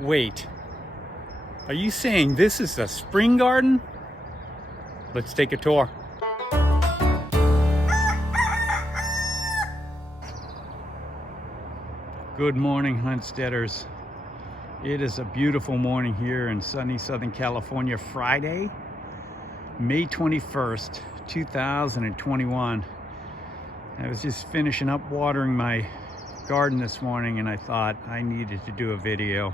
Wait, are you saying this is a spring garden? Let's take a tour. Good morning, Homesteaders. It is a beautiful morning here in sunny Southern California, Friday, May 21st, 2021. I was just finishing up watering my garden this morning and I thought I needed to do a video,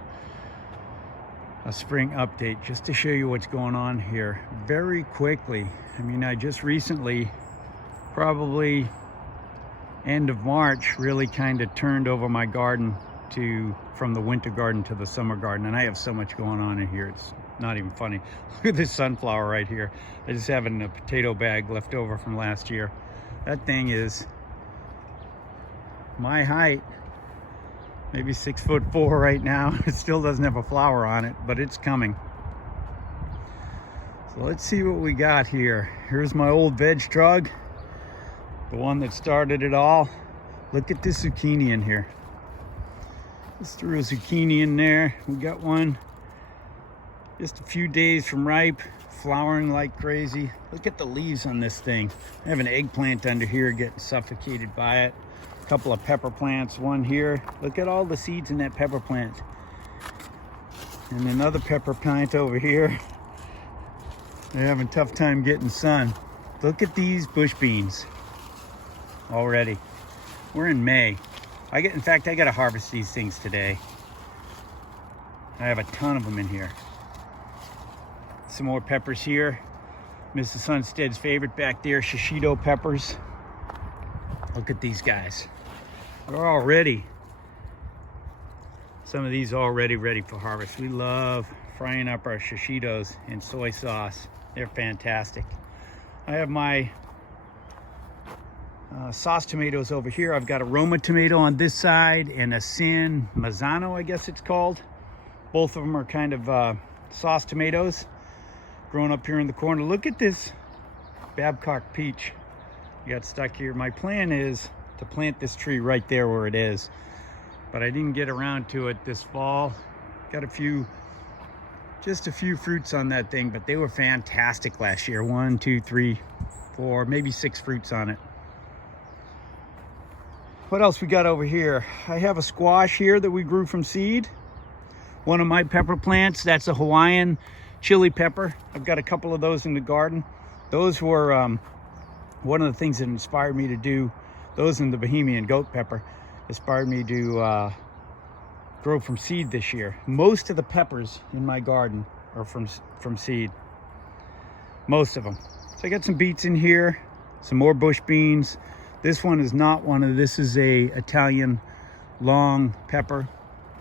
a spring update, just to show you what's going on here very quickly. I mean, I just recently, probably end of March, really kind of turned over my garden from the winter garden to the summer garden, and I have so much going on in here, it's not even funny. Look at this sunflower right here. I just have it in a potato bag left over from last year. That thing is my height, maybe 6'4" right now. It still doesn't have a flower on it, but it's coming. So let's see what we got here. Here's my old veg trug, the one that started it all. Look at this zucchini in here. Just threw a zucchini in there. We got one just a few days from ripe, flowering like crazy. Look at the leaves on this thing. I have an eggplant under here getting suffocated by it. A couple of pepper plants, one here. Look at all the seeds in that pepper plant. And another pepper plant over here. They're having a tough time getting sun. Look at these bush beans already. We're in May. In fact, I gotta harvest these things today. I have a ton of them in here. Some more peppers here. Mrs. Hunstead's favorite back there, shishito peppers. Look at these guys. They're all ready. Some of these are already ready for harvest. We love frying up our shishitos in soy sauce. They're fantastic. I have my sauce tomatoes over here. I've got a Roma tomato on this side and a San Marzano, I guess it's called. Both of them are kind of sauce tomatoes growing up here in the corner. Look at this Babcock peach I got stuck here. My plan is to plant this tree right there where it is, but I didn't get around to it this fall. Got just a few fruits on that thing, but they were fantastic last year. 1, 2, 3, 4, maybe 6 fruits on it. What else we got over here? I have a squash here that we grew from seed. One of my pepper plants, that's a Hawaiian chili pepper. I've got a couple of those in the garden. Those were one of the things that inspired me to do, those and the Bohemian goat pepper, inspired me to grow from seed this year. Most of the peppers in my garden are from seed. Most of them. So I got some beets in here, some more bush beans. This one is not one of, this is a Italian long pepper.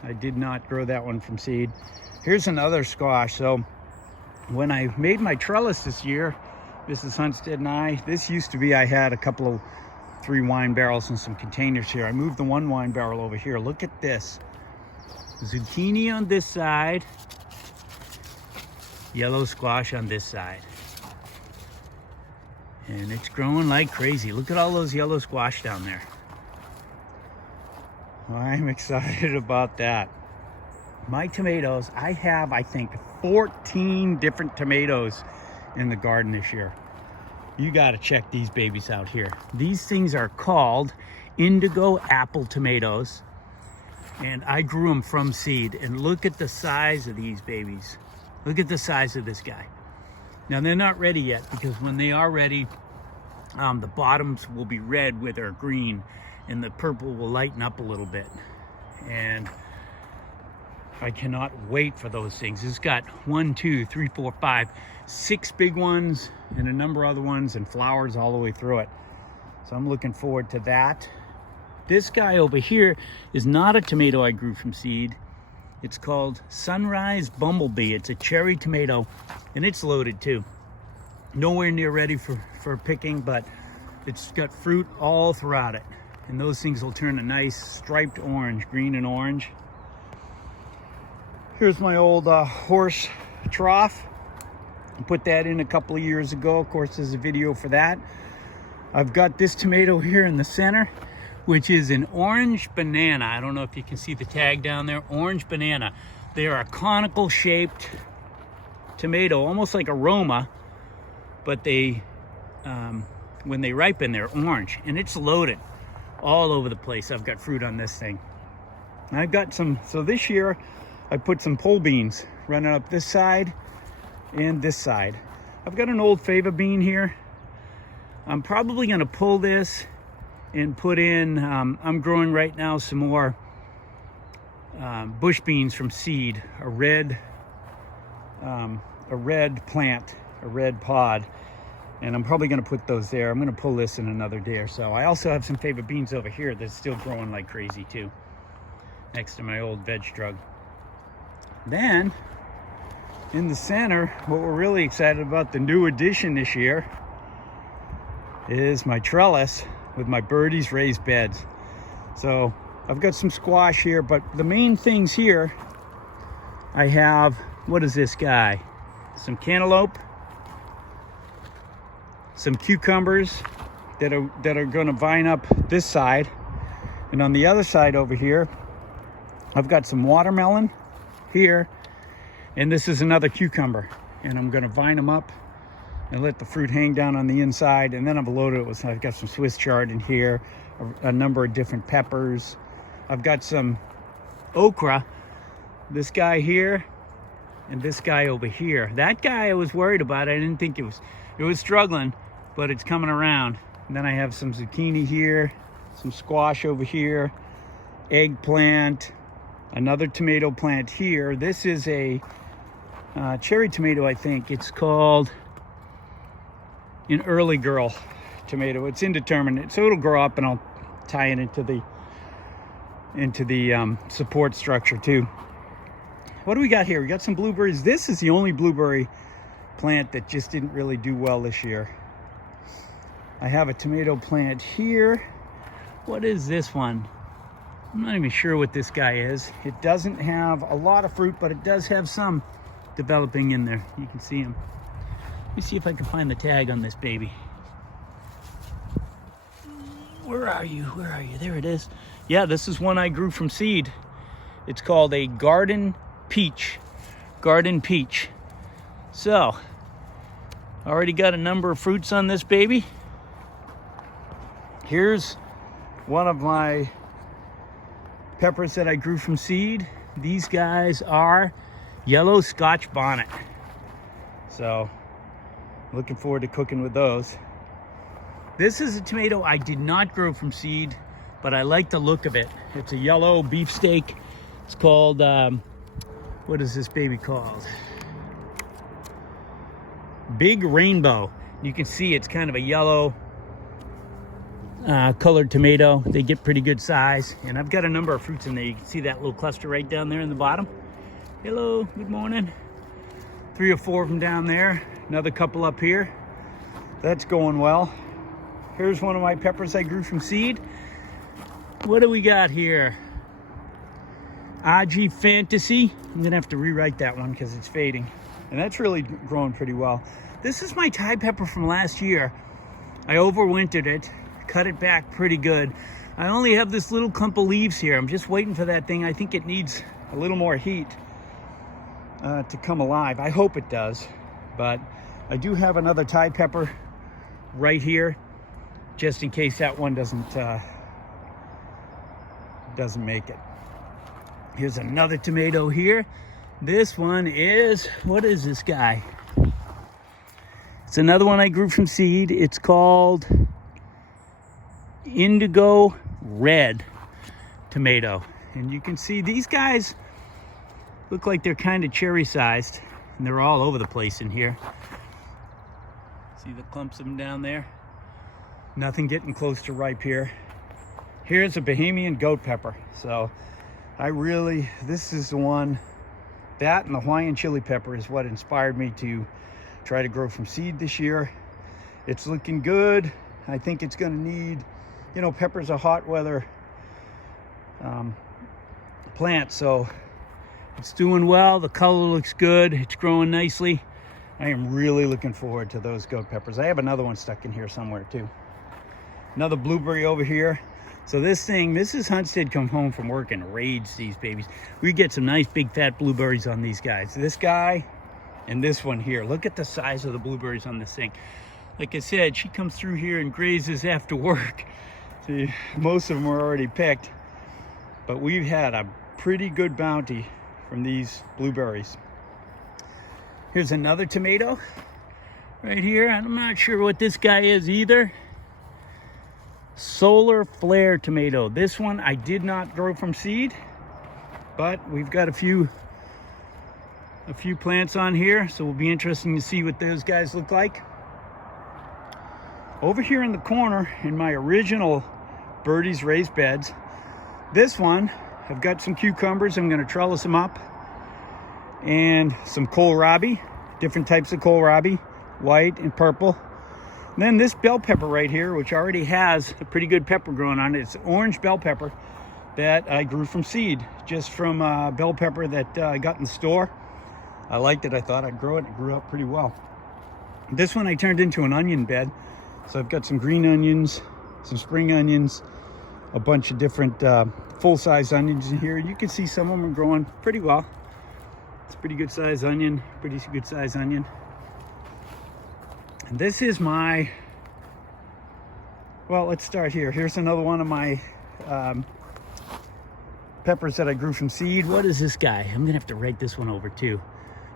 I did not grow that one from seed. Here's another squash. So when I made my trellis this year, Mrs. Hunstead and I, this used to be, I had a couple of 3 wine barrels and some containers here. I moved the 1 wine barrel over here. Look at this. Zucchini on this side, yellow squash on this side. And it's growing like crazy. Look at all those yellow squash down there. I'm excited about that. My tomatoes, I have, I think, 14 different tomatoes in the garden this year. You gotta check these babies out here. These things are called Indigo apple tomatoes. And I grew them from seed. And look at the size of these babies. Look at the size of this guy. Now they're not ready yet, because when they are ready, the bottoms will be red with their green, and the purple will lighten up a little bit. And I cannot wait for those things. It's got 1, 2, 3, 4, 5, 6 big ones and a number of other ones, and flowers all the way through it. So I'm looking forward to that. This guy over here is not a tomato I grew from seed. It's called Sunrise Bumblebee. It's a cherry tomato, and it's loaded too. Nowhere near ready for picking, but it's got fruit all throughout it. And those things will turn a nice striped orange, green and orange. Here's my old horse trough. I put that in a couple of years ago. Of course, there's a video for that. I've got this tomato here in the center, which is an orange banana. I don't know if you can see the tag down there, orange banana. They're a conical shaped tomato, almost like a Roma, but they, when they ripen, they're orange, and it's loaded all over the place. I've got fruit on this thing. I've got some, so this year I put some pole beans running up this side and this side. I've got an old fava bean here. I'm probably gonna pull this and put in, I'm growing right now some more bush beans from seed, a red plant, a red pod, and I'm probably gonna put those there. I'm gonna pull this in another day or so. I also have some fava beans over here that's still growing like crazy too, next to my old veg drug. Then in the center, what we're really excited about, the new addition this year, is my trellis with my birdies raised beds. So I've got some squash here, but the main things here, I have, what is this guy? Some cantaloupe, some cucumbers that are gonna vine up this side. And on the other side over here, I've got some watermelon here, and this is another cucumber. And I'm gonna vine them up and let the fruit hang down on the inside. And then I've loaded it with, I've got some Swiss chard in here, a number of different peppers. I've got some okra, this guy here, and this guy over here. That guy I was worried about. I didn't think it was struggling, but it's coming around. And then I have some zucchini here, some squash over here, eggplant, another tomato plant here. This is a cherry tomato, I think. It's called an early girl tomato. It's indeterminate, so it'll grow up, and I'll tie it into the support structure too. What do we got here? We got some blueberries. This is the only blueberry plant that just didn't really do well this year. I have a tomato plant here. What is this one? I'm not even sure what this guy is. It doesn't have a lot of fruit, but it does have some developing in there. You can see them. Let me see if I can find the tag on this baby. Where are you? Where are you? There it is. Yeah, this is one I grew from seed. It's called a garden peach. Garden peach. So, already got a number of fruits on this baby. Here's one of my peppers that I grew from seed. These guys are yellow Scotch bonnet. So, looking forward to cooking with those. This is a tomato I did not grow from seed, but I like the look of it. It's a yellow beefsteak. It's called, what is this baby called? Big Rainbow. You can see it's kind of a yellow colored tomato. They get pretty good size, and I've got a number of fruits in there. You can see that little cluster right down there in the bottom. Hello, good morning. 3 or 4 of them down there. Another couple up here. That's going well. Here's one of my peppers I grew from seed. What do we got here? Aji Fantasy. I'm gonna have to rewrite that one because it's fading. And that's really growing pretty well. This is my Thai pepper from last year. I overwintered it, cut it back pretty good. I only have this little clump of leaves here. I'm just waiting for that thing. I think it needs a little more heat to come alive. I hope it does. But I do have another Thai pepper right here, just in case that one doesn't make it. Here's another tomato here. This one is, what is this guy? It's another one I grew from seed. It's called Indigo Red tomato. And you can see these guys look like they're kind of cherry sized, and they're all over the place in here. See the clumps of them down there? Nothing getting close to ripe here. Here's a Bahamian goat pepper. So this is the one, that and the Hawaiian chili pepper is what inspired me to try to grow from seed this year. It's looking good. I think it's gonna need, pepper's a hot weather plant, so it's doing well. The color looks good. It's growing nicely. I am really looking forward to those goat peppers. I have another one stuck in here somewhere too. Another blueberry over here. So this thing, Mrs. Hunstead come home from work and raids these babies. We get some nice big fat blueberries on these guys. This guy and this one here. Look at the size of the blueberries on this thing. Like I said, she comes through here and grazes after work. See, most of them are already picked, but we've had a pretty good bounty from these blueberries. Here's another tomato right here. I'm not sure what this guy is either. Solar flare tomato. This one I did not grow from seed, but we've got a few plants on here, so it'll be interesting to see what those guys look like. Over here in the corner, in my original Birdie's raised beds, this one, I've got some cucumbers. I'm going to trellis them up, and some kohlrabi, different types of kohlrabi, white and purple. And then this bell pepper right here, which already has a pretty good pepper growing on it. It's orange bell pepper that I grew from seed, just from bell pepper that I got in the store. I liked it. I thought I'd grow it. It grew up pretty well. This one I turned into an onion bed. So I've got some green onions, some spring onions, a bunch of different full-size onions in here. You can see some of them are growing pretty well. It's a pretty good size onion, pretty good size onion. And this is my, well, let's start here. Here's another one of my peppers that I grew from seed. What is this guy? I'm gonna have to write this one over too.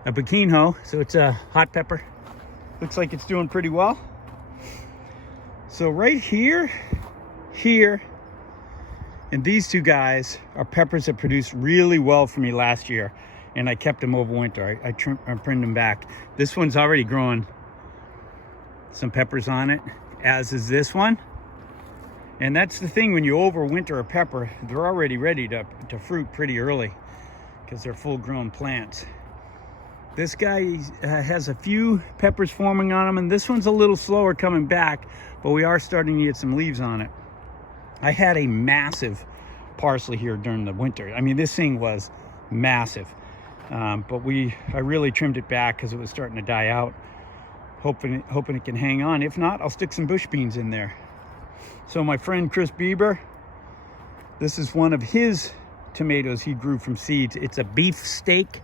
A Pekinho, so it's a hot pepper. Looks like it's doing pretty well. So right here, and these two guys are peppers that produced really well for me last year, and I kept them over winter. I pruned them back. This one's already growing some peppers on it, as is this one. And that's the thing, when you overwinter a pepper, they're already ready to fruit pretty early because they're full-grown plants. This guy has a few peppers forming on him, and this one's a little slower coming back, but we are starting to get some leaves on it. I had a massive parsley here during the winter. I mean, this thing was massive, but I really trimmed it back because it was starting to die out, hoping it can hang on. If not, I'll stick some bush beans in there. So my friend Chris Bieber, this is one of his tomatoes he grew from seeds. It's a beef steak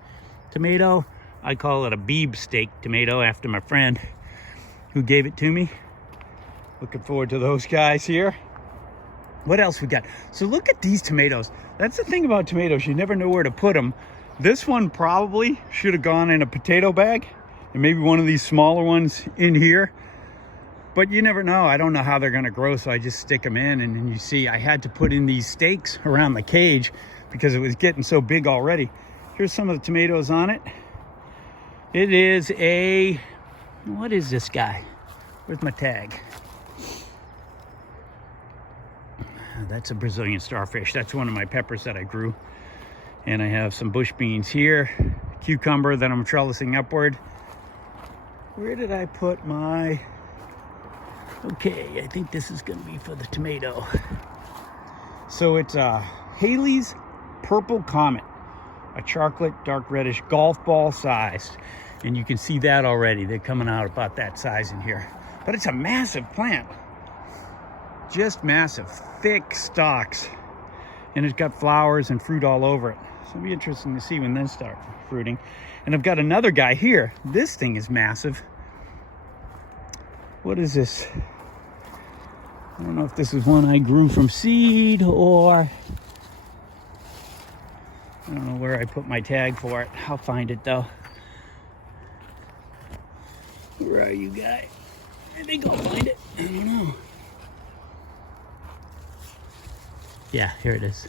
tomato. I call it a beeb steak tomato after my friend who gave it to me. Looking forward to those guys here. What else we got? So look at these tomatoes. That's the thing about tomatoes. You never know where to put them. This one probably should have gone in a potato bag, and maybe one of these smaller ones in here. But you never know. I don't know how they're going to grow, so I just stick them in. And then you see I had to put in these stakes around the cage because it was getting so big already. Here's some of the tomatoes on it. It is a, what is this guy? Where's my tag? That's a Brazilian starfish. That's one of my peppers that I grew. And I have some bush beans here, cucumber that I'm trellising upward. Where did I put my, okay, I think this is gonna be for the tomato. So it's a Haley's Purple Comet, a chocolate dark reddish golf ball sized. And you can see that already. They're coming out about that size in here. But it's a massive plant. Just massive, thick stalks. And it's got flowers and fruit all over it. So it'll be interesting to see when they start fruiting. And I've got another guy here. This thing is massive. What is this? I don't know if this is one I grew from seed or I don't know where I put my tag for it. I'll find it though. Where are you guys? I think I'll find it. I don't know. Yeah, here it is.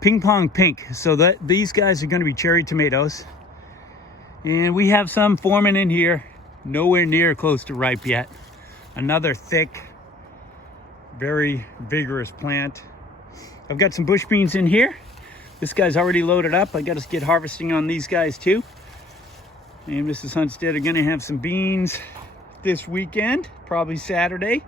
Ping Pong Pink. So these guys are going to be cherry tomatoes. And we have some forming in here. Nowhere near close to ripe yet. Another thick, very vigorous plant. I've got some bush beans in here. This guy's already loaded up. I got to get harvesting on these guys too. And Mrs. Hunstead are gonna have some beans this weekend, probably Saturday.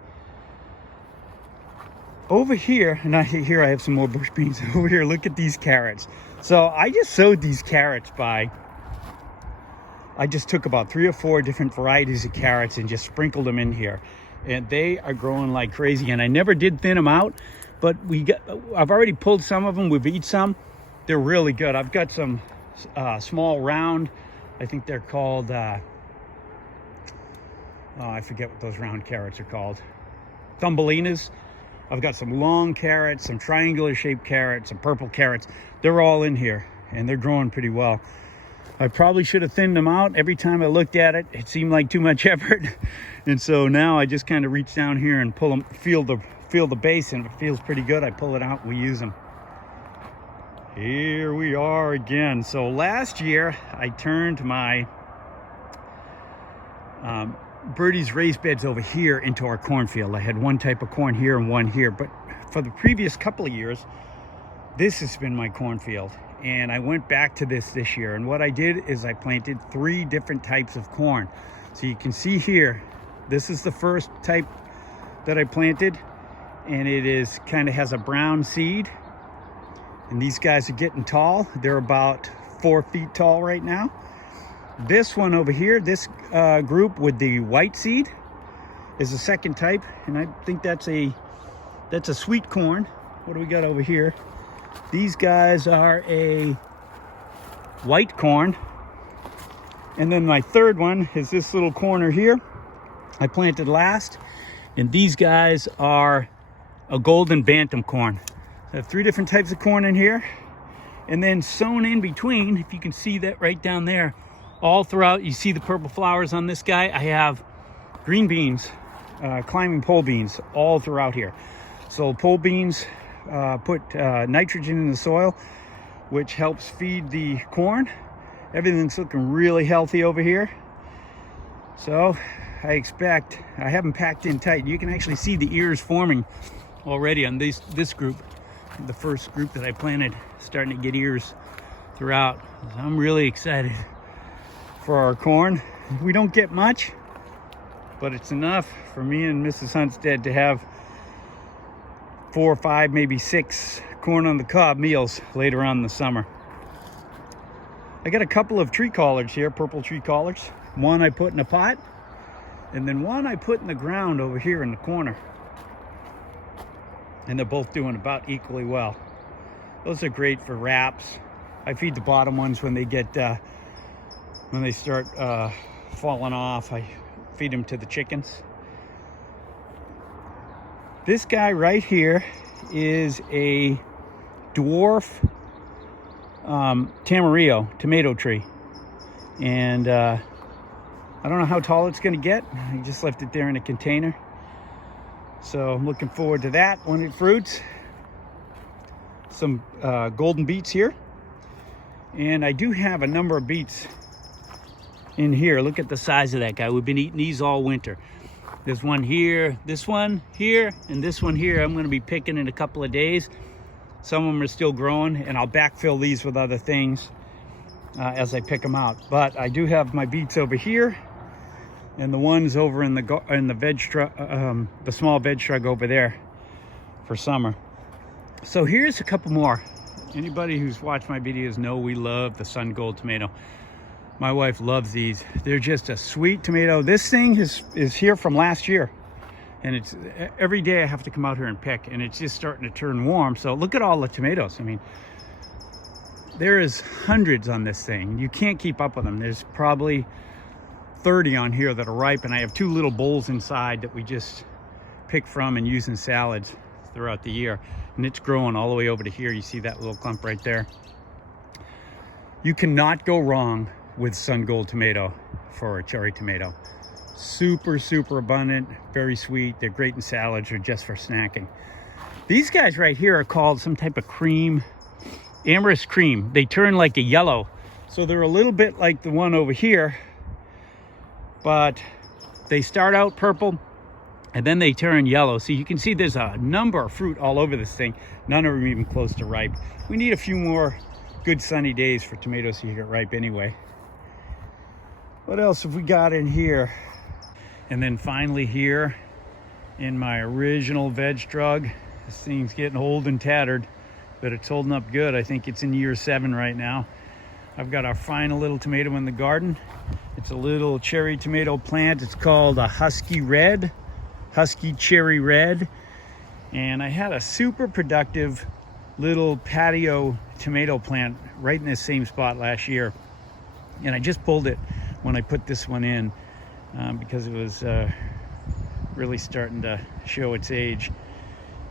Over here, and here I have some more bush beans. Over here, look at these carrots. So I just sowed these carrots I just took about 3 or 4 different varieties of carrots and just sprinkled them in here. and they are growing like crazy. And I never did thin them out, but I've already pulled some of them. We've eaten some. They're really good. I've got some small round, I think they're called, I forget what those round carrots are called. Thumbelinas. I've got some long carrots, some triangular shaped carrots, some purple carrots. They're all in here and they're growing pretty well. I probably should have thinned them out. Every time I looked at it, it seemed like too much effort. And so now I just kind of reach down here and pull them, feel the base, and if it feels pretty good, I pull it out and we use them. Here we are again. So last year I turned my Birdie's raised beds over here into our cornfield. I had one type of corn here and one here, but for the previous couple of years, this has been my cornfield. And I went back to this year, and what I did is I planted 3 different types of corn. So you can see here, this is the first type that I planted, and it is kind of has a brown seed. And these guys are getting tall. They're about 4 feet tall right now. This one over here, this group with the white seed, is the second type, and I think that's a sweet corn. What do we got over here? These guys are a white corn. And then my third one is this little corner here I planted last, and these guys are a golden bantam corn. I have 3 different types of corn in here, and then sown in between, if you can see that right down there, all throughout, you see the purple flowers on this guy. I have green beans, climbing pole beans all throughout here. So pole beans put nitrogen in the soil, which helps feed the corn. Everything's looking really healthy over here. So I expect, I haven't packed in tight. You can actually see the ears forming already on this group. The first group that I planted, starting to get ears throughout. So I'm really excited for our corn. We don't get much, but it's enough for me and Mrs. Hunstead to have 4 or 5, maybe 6 corn on the cob meals later on in the summer. I got a couple of tree collards here, purple tree collards. One I put in a pot, and then one I put in the ground over here in the corner. And they're both doing about equally well. Those are great for wraps. I feed the bottom ones when they get when they start falling off. I feed them to the chickens. This guy right here is a dwarf Tamarillo tomato tree, and I don't know how tall it's going to get. I just left it there in a container, so I'm looking forward to that when it fruits. Some golden beets here, and I do have a number of beets in here. Look at the size of that guy. We've been eating these all winter. There's one here, this one here, and this one here I'm going to be picking in a couple of days. Some of them are still growing, and I'll backfill these with other things as I pick them out. But I do have my beets over here, and the ones over in the veg truck, the small veg truck over there for summer. So here's a couple more. Anybody who's watched my videos know we love the Sun Gold tomato. My wife loves these. They're just a sweet tomato. This thing is here from last year, and it's every day I have to come out here and pick, and it's just starting to turn warm. So look at all the tomatoes. I mean, there is hundreds on this thing. You can't keep up with them. There's probably 30 on here that are ripe, and I have 2 little bowls inside that we just pick from and use in salads throughout the year. And it's growing all the way over to here. You see that little clump right there? You cannot go wrong with Sun Gold tomato for a cherry tomato. Super, super abundant, very sweet. They're great in salads or just for snacking. These guys right here are called some type of cream, Amethyst Cream. They turn like a yellow. So they're a little bit like the one over here, but they start out purple and then they turn yellow. So you can see there's a number of fruit all over this thing. None of them even close to ripe. We need a few more good sunny days for tomatoes to get ripe anyway. What else have we got in here? And then finally here in my original veg drug, this thing's getting old and tattered, but it's holding up good. I think it's in year 7 right now. I've got our final little tomato in the garden. It's a little cherry tomato plant. It's called a Husky husky cherry red. And I had a super productive little patio tomato plant right in this same spot last year. And I just pulled it when I put this one in because it was really starting to show its age.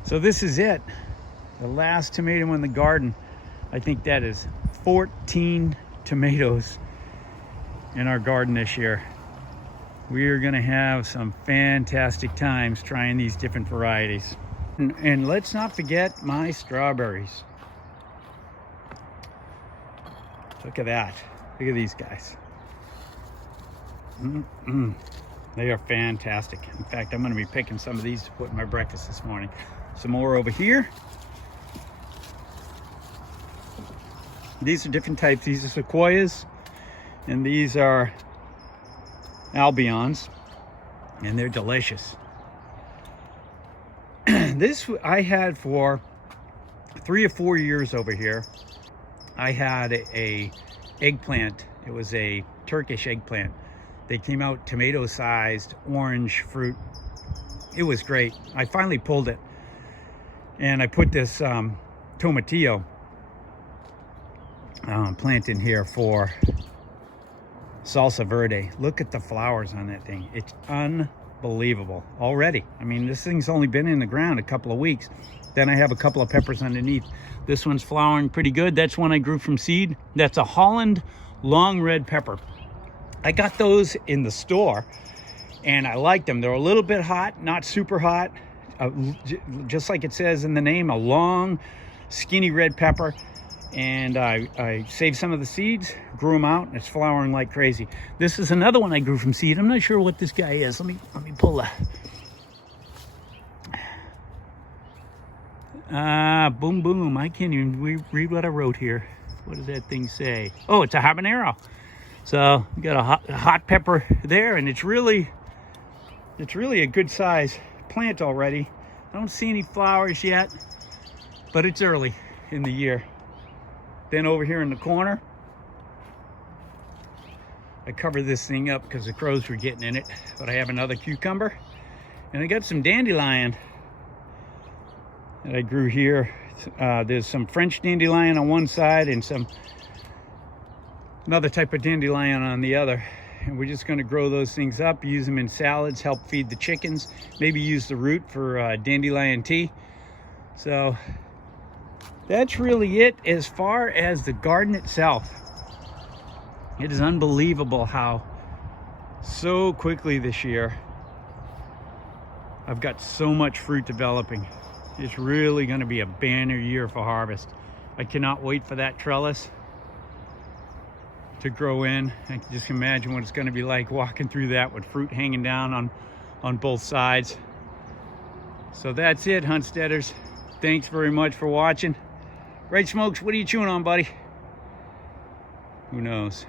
So this is it, the last tomato in the garden. I think that is 14 tomatoes in our garden this year. We are gonna have some fantastic times trying these different varieties. And let's not forget my strawberries. Look at that. Look at these guys. They are fantastic. In fact, I'm gonna be picking some of these to put in my breakfast this morning. Some more over here. These are different types. These are sequoias, and these are albions, and they're delicious. This I had for 3 or 4 years over here. I had a eggplant. It was a Turkish eggplant. They came out tomato-sized orange fruit. It was great. I finally pulled it, and I put this tomatillo plant in here for salsa verde. Look at the flowers on that thing. It's unbelievable already. I mean, this thing's only been in the ground a couple of weeks. Then I have a couple of peppers underneath. This one's flowering pretty good. That's one I grew from seed. That's a Holland long red pepper. I got those in the store and I liked them. They're a little bit hot, not super hot. Just like it says in the name, a long skinny red pepper. And I saved some of the seeds, grew them out, and it's flowering like crazy. This is another one I grew from seed. I'm not sure what this guy is. Let me pull a boom boom. I can't even read what I wrote here. What does that thing say? Oh, it's a habanero. So we got a hot pepper there, and it's really a good size plant already. I don't see any flowers yet, but it's early in the year. Then over here in the corner, I covered this thing up because the crows were getting in it, but I have another cucumber, and I got some dandelion that I grew here. There's some French dandelion on one side and another type of dandelion on the other. And we're just gonna grow those things up, use them in salads, help feed the chickens, maybe use the root for dandelion tea. So that's really it as far as the garden itself. It is unbelievable how so quickly this year I've got so much fruit developing. It's really going to be a banner year for harvest. I cannot wait for that trellis to grow in. I can just imagine what it's going to be like walking through that with fruit hanging down on both sides. So that's it, Huntsteaders. Thanks very much for watching. Right, Smokes, what are you chewing on, buddy? Who knows?